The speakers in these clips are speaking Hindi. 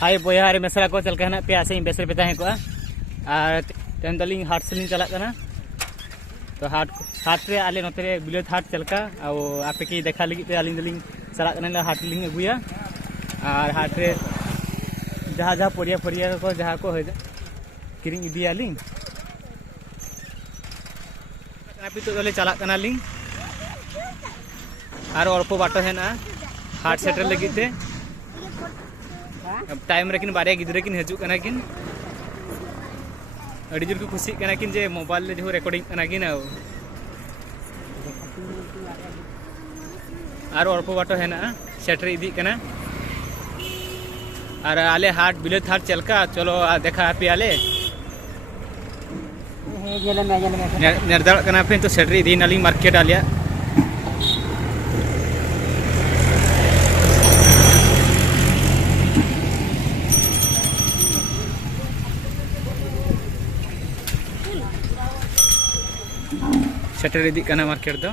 हाय बोया रे मेसरा को चलका ना पे आसे बेस रे पेता है को और तेन दलिंग हाट से चला करना तो हाट रे आले नोते रे बिलेट हाट चलका और आपे की देखा लगी ते आलिंग दलिंग चला करना हाट लिंग अगुया और हाट रे जहाँ जहाँ परिया को जहाँ को किरिंग इदी आलिंग आपी तो दले चला करना लिंग और अल्प बाटो है ना हाट सेटर लगी ते अब टाइम रेकिन बारे गिद्रे किन हजू कना किन अड़ी जोर को खुशी कना किन जे मोबाइल ले जो रिकॉर्डिंग कना किन और अल्प बाटो है ना सेटर इदी कना और आले हाट बिलेट हाट चलका चलो देखा पे आले निर्दल कना पे तो सेटर इदी नाली मार्केट आलिया सेटर इदी कना मार्केट दो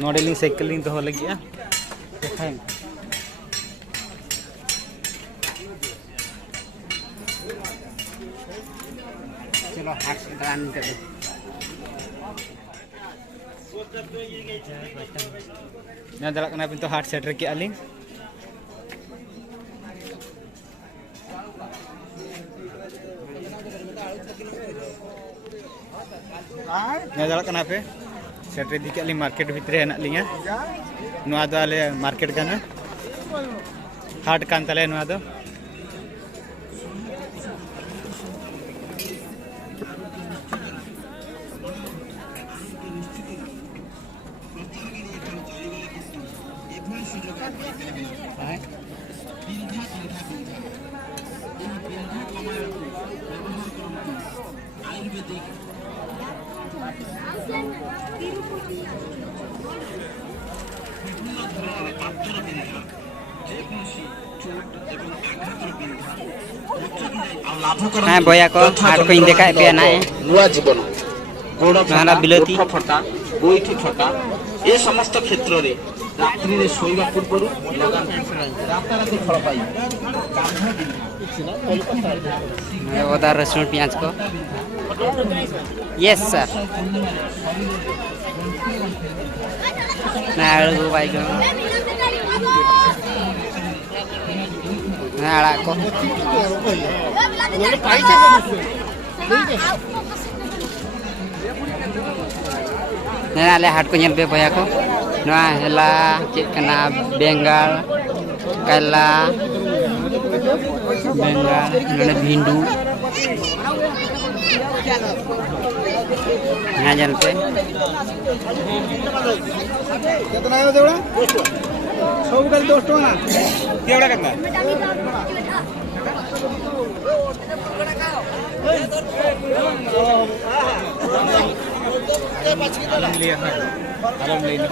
मॉडलिंग साइकिलिंग तो हो लगी चलो हाट से डान कर ना दलक कना पिन तो हाट सेटर के आलिंग ना दलक कना पे सेटर दी के आलिंग मार्केट भितरे हेना लिंगा नोआ दो आले मार्केट कना हाट कान तले नोआ दो हाँ बोया को हाट को इंदे का पे ना है नुआ जीवन गोड़ नाला बिलती फटा गोइठी फटा ए समस्त क्षेत्र रे रात्रि रे सोइबा पूर्व राता राती फल पाई अदा रसुन प्याज को यस सर ना आलू बैगन ना आड़ा को ना आले हाट को पे भैया को ना हेला चेकना बेंगल काला बेंगल नने भिंडू यहाँ जल पे कितना है देवड़ा 100 का 2 टका केवड़ा कितना लिया है आलम लेना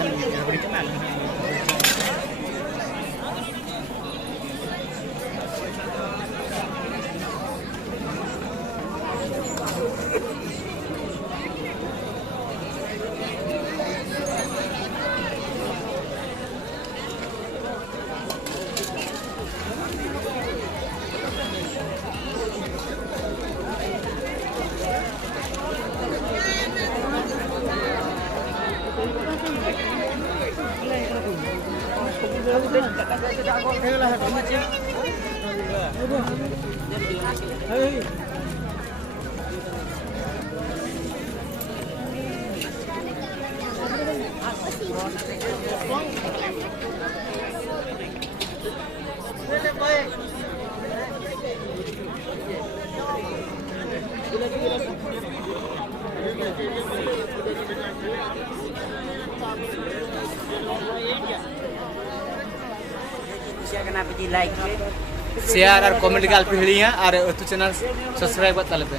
शेयर और कमेंट गाल पे हिड़ी और चैनल सब्सक्राइब कर तले पे।